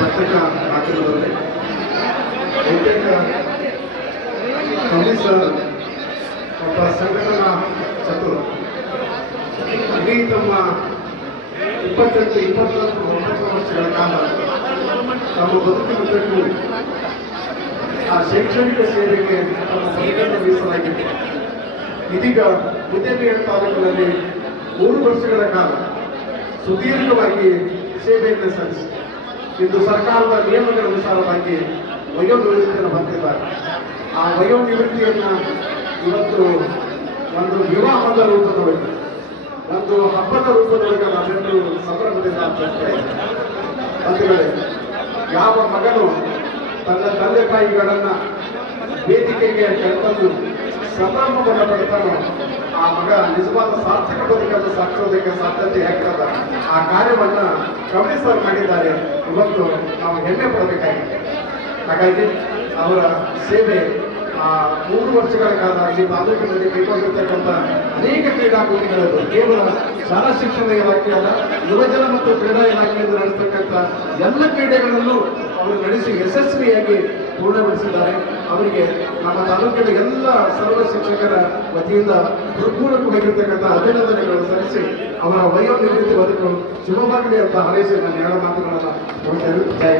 ಪತ್ರಿಕಾ ಮಾಧ್ಯಮದಲ್ಲಿ ಬಹುತೇಕ ಸರ್, ಒಬ್ಬ ಸಂಘಟನಾ ಚತುರ ಇಡೀ ತಮ್ಮ ಇಪ್ಪತ್ತೆಂಟು, ಇಪ್ಪತ್ನಾಲ್ಕು ವರ್ಷಗಳ ಕಾಲ ತಮ್ಮ ಬದುಕಿನುದ್ದಕ್ಕೂ ಆ ಶೈಕ್ಷಣಿಕ ಸೇವೆಗೆ ತಮ್ಮ ಬದುಕನ್ನು ಇದೀಗ ಮುದ್ದೇಬಿಹಾಳ ತಾಲೂಕಿನಲ್ಲಿ ಮೂರು ವರ್ಷಗಳ ಕಾಲ ಸುದೀರ್ಘವಾಗಿ ಸೇವೆಯನ್ನು ಸಲ್ಲಿಸಿ ಇಂದು ಸರ್ಕಾರದ ನಿಯಮಗಳ ಅನುಸಾರವಾಗಿ ವಯೋನಿವೃತ್ತಿಯನ್ನು ಹೊಂದಿದ್ದಾರೆ ಆ ವಯೋನಿವೃತ್ತಿಯನ್ನು ಇವತ್ತು ಒಂದು ವಿವಾಹದ ರೂಪದೊಳಗೆ, ಒಂದು ಹಬ್ಬದ ರೂಪದೊಳಗೆ ನಾವೆಲ್ಲರೂ ಸಂಭ್ರಮದಿಂದ ಬಂಧುಗಳೇ, ಯಾವ ಮಗನು ತನ್ನ ತಂದೆ ತಾಯಿಗಳನ್ನು ವೇದಿಕೆಗೆ ಕರೆತಂದು ಸಂಭ್ರಮವನ್ನು ಪಡ್ತಾನೋ, ಆ ಮಗ ನಿಜವಾದ ಸಾರ್ಥಕ ಸಾಧಿಸೋದಕ್ಕೆ ಸಾಧ್ಯತೆ ಆಗ್ತದ. ಆ ಕಾರ್ಯವನ್ನ ಸರ್ ಮಾಡಿದ್ದಾರೆ. ಇವತ್ತು ನಾವು ಹೆಮ್ಮೆ ಪಡಬೇಕಾಗಿದೆ. ಹಾಗಾಗಿ ಅವರ ಸೇವೆ ಆ ಮೂರು ವರ್ಷಗಳ ಕಾಲ ಈ ತಾಲೂಕಿನಲ್ಲಿ ಕೈಗೊಂಡಿರ್ತಕ್ಕಂಥ ಅನೇಕ ಕ್ರೀಡಾಕೂಟಗಳನ್ನು ಕೇವಲ ಶಾಲಾ ಶಿಕ್ಷಣ ಇಲಾಖೆ ಅಲ್ಲ, ಯುವಜನ ಮತ್ತು ಕ್ರೀಡಾ ಇಲಾಖೆಯಿಂದ ಎಲ್ಲ ಕ್ರೀಡೆಗಳಲ್ಲೂ ಅವರು ನಡೆಸಿ ಯಶಸ್ವಿಯಾಗಿ ಪೂರ್ಣಗೊಳಿಸಿದ್ದಾರೆ ಅವರಿಗೆ ನಮ್ಮ ತಾಲೂಕಿನ ಎಲ್ಲ ಸರ್ವ ಶಿಕ್ಷಕರ ವತಿಯಿಂದ ಹೃತ್ಪೂರ್ವಕವಾಗಿರ್ತಕ್ಕಂಥ ಅಭಿನಂದನೆಗಳನ್ನು ಸಲ್ಲಿಸಿ ಅವರ ವಯೋನಿವೃತ್ತಿ ಬದುಕು ಶುಭವಾಗಲಿ ಅಂತ ಹಾರೈಸಿ ನಾನು ಎರಡು ಮಾತುಗಳನ್ನು ಹೇಳ್ತೇನೆ. ಜೈ